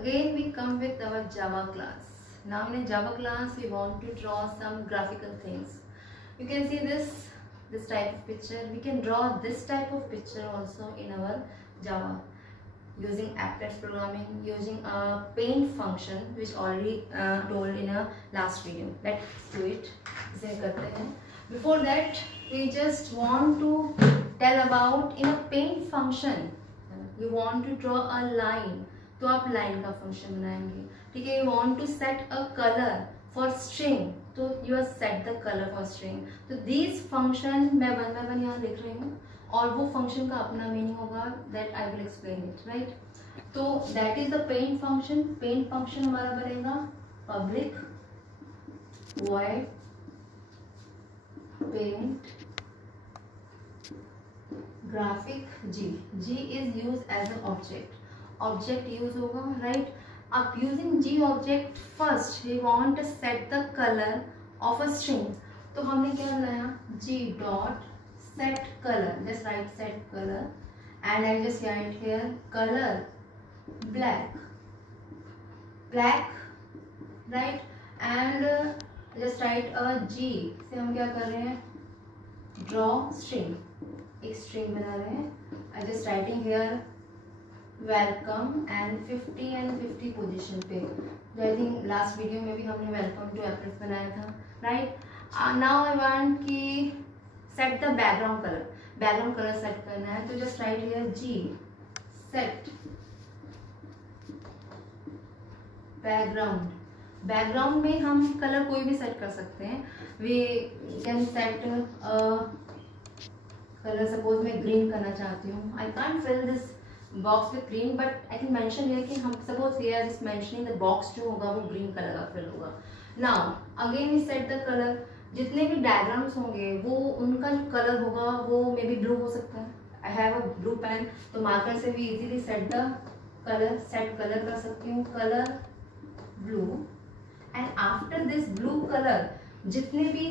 Again we come with our Java class. Now in a Java class we want to draw some graphical things. You can see this type of picture. We can draw this type of picture also in our Java using Applet programming, using a paint function which already told in a last video. Let's do it. इसे करते हैं. Before that we just want to tell about in a paint function you want to draw a line, तो आप line का function बनाएंगे. ठीक है. You want to set a color for string, तो you are set the color for string. तो these function मैं one by one यहाँ लिख रही हूँ और वो फंक्शन का अपना मीनिंग होगा. That I will explain it. Right. तो that is the paint function. Paint function हमारा बनेगा public void paint graphic G. G is use as an object. Object use होगा. राइट. अब using G object first we want to set the colour of a string. तो हमने क्या बनाया G dot set color. Just write set color and I'll just write here color black, right. And just write a G से हम क्या कर रहे हैं draw string. एक string बना रहे हैं. I just writing here welcome and 50 and 50 position पे. तो आई थिंक लास्ट वीडियो में भी हमने वेलकम टू एप्लेट बनाया था. राइट. नाउ आई वांट कि set the background colour. Background colour set करना है तो just right here G set background. Background में हम कलर कोई भी सेट कर सकते हैं. We can set colour. Suppose मैं ग्रीन करना चाहती हूँ. I can't fill this box with green but I can mention here कि हम suppose here just mentioning the box जो होगा वो ग्रीन कलर का फिल होगा. Now again we set the colour. जितने भी डायग्राम्स होंगे वो उनका जो कलर होगा वो मे बी ब्लू हो सकता है. I have a blue pen तो मार्कर से भी easily set the colour. Set colour कर सकती हूँ colour blue. And after this blue colour जितने भी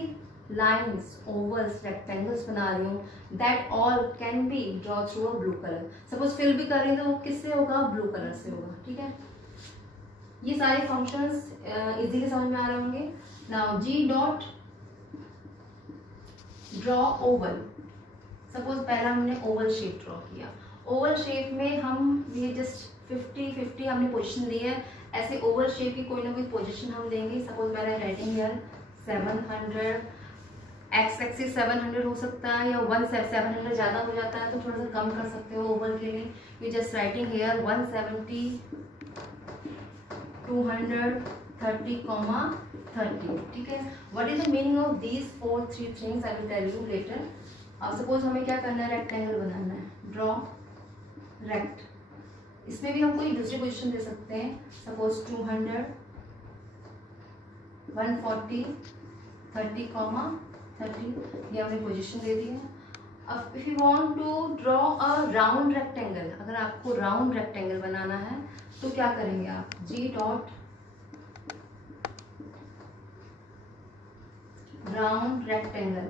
लाइन्स ओवल्स रेक्टेंगल्स बना रही हूँ that all can be draw through a blue colour. Suppose fill भी कर रही हूँ तो वो किससे होगा ब्लू कलर से होगा. ठीक है. ये सारे फंक्शंस इजीली समझ में आ रहे होंगे. नाउ जी डॉट ड्रॉ ओवल. सपोज पहला हमने ओवल शेप ड्रॉ किया. ओवल शेप में हम ये जस्ट 50-50 हमने पोजीशन दी है. ऐसे ओवल शेप की कोई ना कोई पोजीशन हम देंगे. सपोज मैंने राइटिंग हियर 700. एक्स एक्सिस 700 हो सकता है या 700 ज़्यादा हो जाता है तो थोड़ा सा कम कर सकते हो ओवल के लिए. You just writing here 170 230, 30. ठीक है. What is the meaning of these 3 things I will tell you later. अब सपोज हमें क्या करना है रेक्टेंगल बनाना है. Draw rect. इसमें भी हम कोई दूसरी पोजीशन दे सकते हैं. सपोज 200 140 30, 30 ये हमने पोजीशन दे दी है. अब if you want to draw a round rectangle. अगर आपको राउंड रेक्टेंगल बनाना है तो क्या करेंगे आप G dot round rectangle.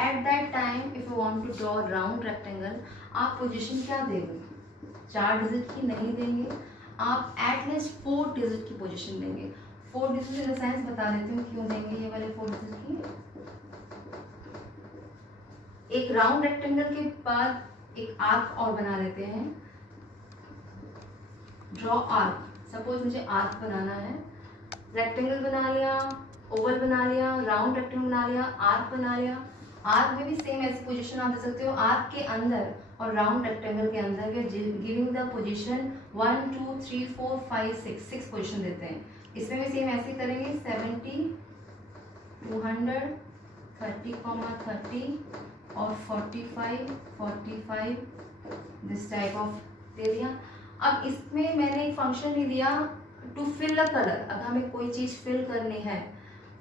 At that time if you want to draw round rectangle आप पोजीशन क्या देंगे. 4 डिजिट की नहीं देंगे. आप एटलीस्ट 4 डिजिट की पोजीशन देंगे. 4 डिजिट इन द सेंस बता देती हूँ क्यों देंगे ये वाले 4 डिजिट की. एक राउंड रेक्टेंगल के बाद एक आर्क और बना लेते हैं. Draw arc. सपोज मुझे आर्क बनाना है. रेक्टेंगल बना लिया, ओवल बना लिया, राउंड रेक्टेंगल बना लिया, आर्क बना लिया. आर्क में भी सेम ऐसी पोजीशन आप दे सकते हो. आर्क के अंदर और राउंड रेक्टेंगल के अंदर we are giving the position 1 2 3 4 5 6 position देते हैं. इसमें भी सेम ऐसे करेंगे 70 200 30, 30 और 45 दिस टाइप ऑफ दे दिया. अब इसमें मैंने एक फंक्शन नहीं दिया टू फिल अ कलर. अगर हमें कोई चीज़ फिल करनी है,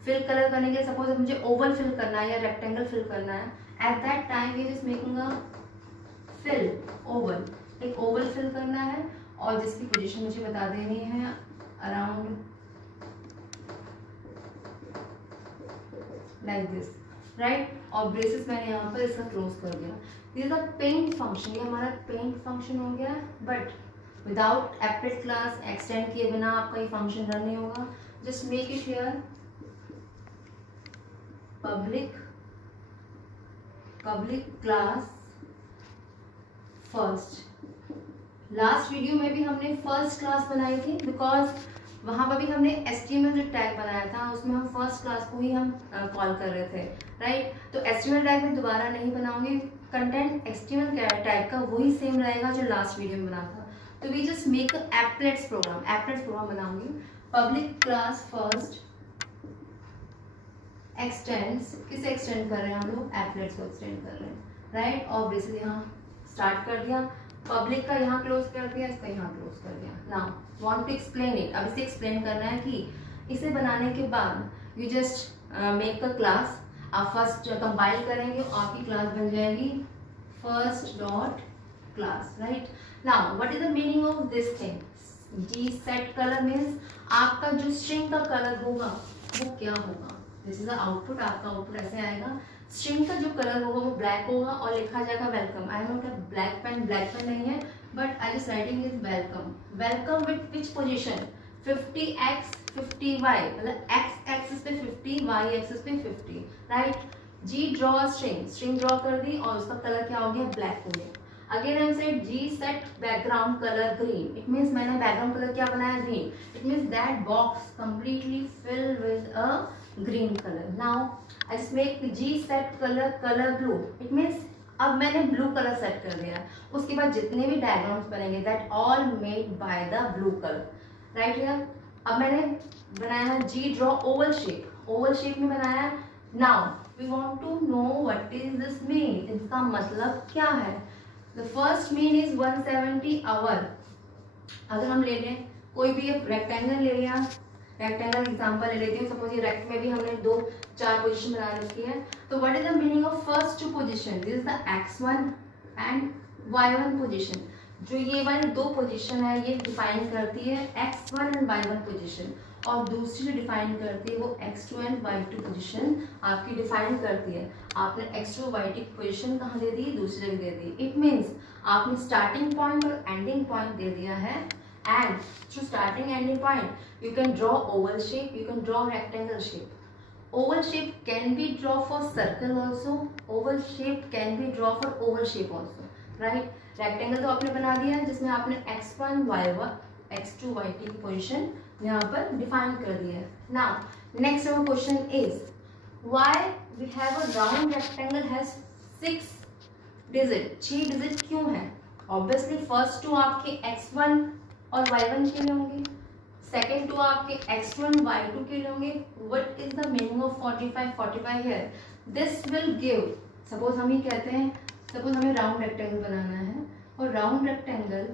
फिल कलर करने के लिए सपोज मुझे ओवल फिल करना है या रेक्टेंगल फिल करना है. At that time we just making a fill oval. एक ओवल फिल करना है और जिसकी पोजीशन मुझे बता देनी है अराउंड लाइक दिस. राइट. और ब्रेसेस मैंने यहाँ पर इसका क्लोज कर दिया. This is a paint function. ये हमारा पेंट फंक्शन हो गया. But without applet class extend किए बिना आपका ये फंक्शन रन नहीं होगा. Just make it here public class first. Last video में भी हमने फर्स्ट क्लास बनाई थी बिकॉज वहाँ पर भी हमने HTML जो टैग बनाया था उसमें हम फर्स्ट क्लास को ही हम कॉल कर रहे थे, राइट. तो HTML टैग में दोबारा नहीं बनाऊंगी, कंटेंट HTML टैग का वही सेम रहेगा जो लास्ट वीडियो में बना था. तो we just make applets program बनाऊंगी. पब्लिक क्लास फर्स्ट एक्सटेंड्स, किसे एक्सटेंड कर रहे हैं हम लोग, एप्लेट्स को एक्सटेंड कर रहे हैं, राइट. ऑब्वियसली यहाँ स्टार्ट कर दिया, पब्लिक का यहाँ क्लोज कर दिया, इसका यहाँ क्लोज कर दिया. Now want to explain it. अब इसे एक्सप्लेन करना है कि इसे बनाने के बाद you just make a class. आप फर्स्ट कंपाइल करेंगे और आपकी क्लास बन जाएगी first dot class, right. Now what is the meaning of this thing. G set colour means आपका जो स्ट्रिंग का कलर होगा वो क्या होगा. This is the output. आपका आउटपुट ऐसे आएगा. स्ट्रिंग का जो कलर होगा वो ब्लैक होगा और लिखा जाएगा वेलकम. आई नोट ब्लैक पेन नहीं है but I just writing is welcome. Welcome with which position, 50x 50y, मतलब x एक्सिस पे 50, y एक्सिस पे 50, राइट. जी ड्रॉ स्ट्रिंग ड्रॉ कर दी और उसका कलर क्या हो गया, ब्लैक हो गया. Again I said G set background colour green. It means मैंने बैकग्राउंड कलर क्या बनाया, green. It means that box completely fill with a green colour. Now I just make G set color blue. It means अब मैंने blue colour set कर दिया. उसके बाद जितने भी डायग्राम्स बनेंगे that all made by the blue colour, right. Here अब मैंने बनाया G ड्रॉ ओवल शेप में बनाया. Now we want to know what is this mean. इसका मतलब क्या है. The first mean is 170 hour. अगर हम ले लें कोई भी रेक्टेंगल ले लिया, रेक्टेंगल एग्जांपल ले लेती हूँ. सपोज ये रेक्ट में भी हमने 4 पोजीशन बना रखी है. तो what is the meaning of first 2 position. This is the x1 and y1 position. जो ये वाली 2 पोजीशन है ये डिफाइन करती है x1 एंड y1 पोजीशन, और दूसरी जो डिफाइन करती है वो x2 एंड y2 पोजीशन आपकी डिफाइन करती है. आपने x2 y2 की पोजीशन कहाँ दे दी, दूसरी जगह दे दी. इट मीन्स आपने स्टार्टिंग पॉइंट और एंडिंग पॉइंट दे दिया है. And through starting ending point, you can draw oval shape, you can draw rectangle shape. Oval shape can be draw for circle also. Oval shape can be draw for oval shape also, right? Rectangle तो आपने बना दिया है जिसमें आपने x1, y1, x2, y2 की position यहाँ पर डिफाइन कर दिया है. Now next our question is why we have a round rectangle has 6 digit. 6 digit क्यों है. Obviously first 2 आपके x1 और y1 के लिए होंगे, सेकेंड 2 आपके x2 एंड y2 के लिए होंगे. What is the meaning of 45 here. This will give, suppose हम ये कहते हैं, सपोज हमें राउंड रेक्टेंगल बनाना है और round rectangle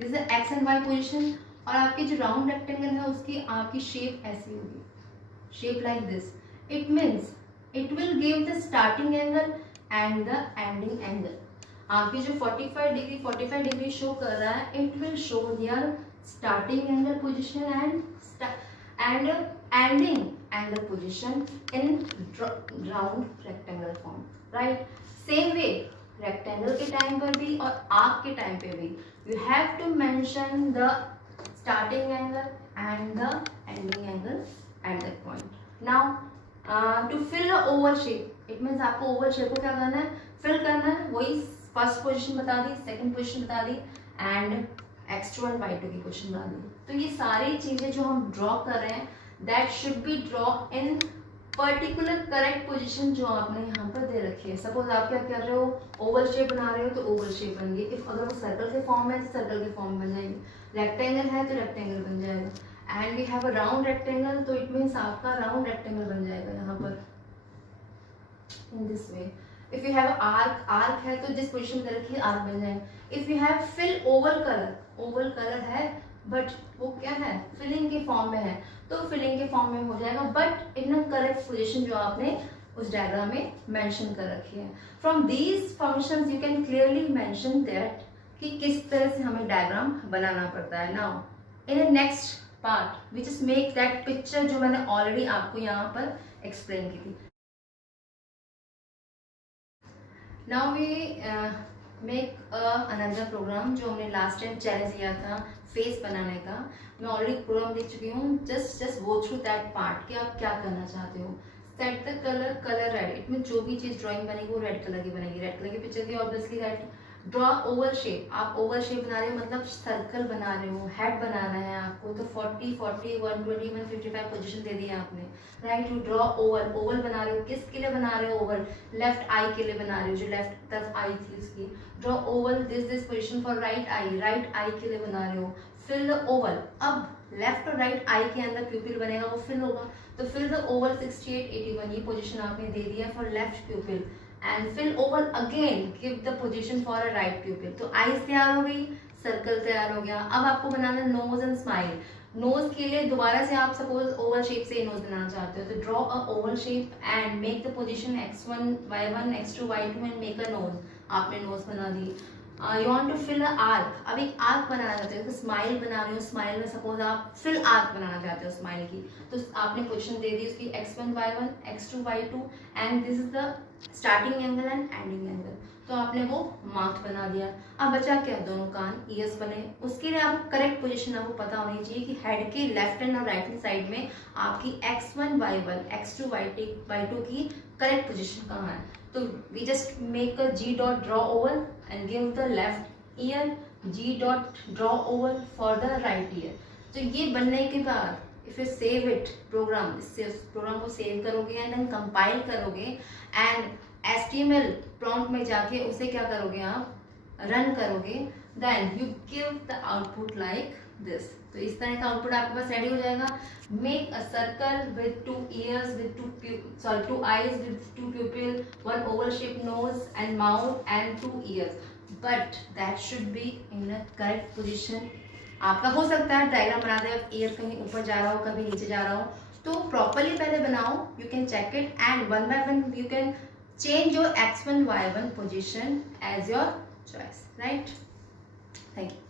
this is x and y position, और आपकी जो राउंड रेक्टेंगल है उसकी आपकी शेप ऐसी होगी, shape like this. It means it will give the starting angle and the ending angle. आपकी जो 45 डिग्री शो कर रहा है it will show here starting angle position and ending angle position in round rectangle form, right. Same way rectangle के time पर भी और arc के टाइम पे भी you have to mention the starting angle and the ending angle at that point. Now to fill the oval shape, it means आपको oval shape को क्या करना है, फिल करना है. वही फर्स्ट पोजीशन बता दी, सेकंड पोजीशन बता दी एंड x2 एंड y2 की पोजीशन बता दी. तो ये सारी चीजें जो हम ड्रॉ कर रहे हैं that should be draw in particular correct position जो आपने यहाँ पर दे रखी है. सपोज आप क्या कर रहे हो, ओवल शेप बना रहे हो तो ओवल शेप बन गई. इफ अगर वो सर्कल के फॉर्म में है तो सर्कल के फॉर्म में बन जाएगी. रेक्टेंगल है तो रेक्टेंगल बन जाएगा. And we have a round rectangle तो इट मीन्स आपका राउंड रेक्टेंगल बन जाएगा यहाँ पर in this way. If you have arc है तो जिस पोजीशन में रखिए आर्क बन जाए. If you have fill oval colour है बट वो क्या है, फिलिंग के फॉर्म में है तो फिलिंग के फॉर्म में हो जाएगा but in a correct position जो आपने उस डायग्राम में मेंशन कर रखी है. From these functions you can clearly mention that कि किस तरह से हमें डायग्राम बनाना पड़ता है. Now in a next part we just make that picture जो मैंने ऑलरेडी आपको यहाँ पर एक्सप्लेन की थी. Now we make another program जो हमने लास्ट टाइम चैलेंज लिया था फेस बनाने का। मैं ऑलरेडी प्रोग्राम देख चुकी हूँ। Just go through that part कि आप क्या करना चाहते हो। Set the colour red, it mean जो भी चीज ड्राइंग बनेगी वो रेड कलर की बनेगी। रेड कलर की पिक्चर की obviously red. Draw oval shape, आप ओवल शेप बना रहे हो मतलब सर्कल बना रहे हो, हेड बनाना है आपको, तो 40 40 120 155 पोजीशन दे दी है आपने, right. You draw Oval, Oval बना रहे हो, किसके लिए बना रहे हो ओवल? लेफ्ट आई के लिए बना रहे हो, जो लेफ्ट तरफ आई थी उसकी। Draw Oval this position for right I, right I के लिए बना रहे हो। फिल द ओवल, अब लेफ्ट और राइट आई के अंदर प्यूपिल बनेगा वो फिल होगा, तो फिल द ओवल 68 81, ये पोजीशन आपने दे दिया for left pupil. And fill oval again, give the position for a right pupil. तो आईज तैयार हो गई, सर्कल तैयार हो गया। अब आपको बनाना है नोज एंड स्माइल। नोज के लिए दोबारा से आप सपोज ओवल शेप से नोज बनाना चाहते हो, तो draw a oval shape and make the position x1 y1 x2 y2 and make a nose. आपने नोज बना दी। You want to fill a arc, अब एक आर्क बनाना चाहते हो, तो स्माइल बना रहे हो, स्माइल में सपोज आप फिल आर्क बनाना चाहते हो स्माइल की, तो आपने पोजीशन दे दी उसकी x1 y1 x2 y2 and this is the starting angle and ending angle, तो आपने वो मार्क बना दिया। अब बचा क्या? दोनों कान, ईयर्स बने। उसके लिए आपको करेक्ट पोजीशन आपको पता होनी चाहिए कि हेड के लेफ्ट हैंड और राइट हैंड साइड में आपकी x1 y1 x2 y2 की करेक्ट पोजीशन कहाँ है। तो we just make a G dot draw oval and give the left ear, G dot draw oval for the right ear। तो ये बनने के बाद if you save it program, इससे प्रोग्राम को सेव करोगे एंड देन कंपाइल करोगे and HTML prompt में जाके उसे क्या करोगे आप, रन करोगे, then you give the output like this. तो इस तरह का आउटपुट आपके पास रेडी हो जाएगा। Make a circle with 2 ears with 2 eyes with 2 pupil, 1 oval shaped nose and mouth and 2 ears, but that should be in a correct position। आपका हो सकता है डायग्राम बनाते वक्त ईयर कहीं ऊपर जा रहा हो, कभी नीचे जा रहा हो, तो प्रॉपरली पहले बनाओ। You can check it and one by one you can change your x1 y1 position as your choice, right? Thank you.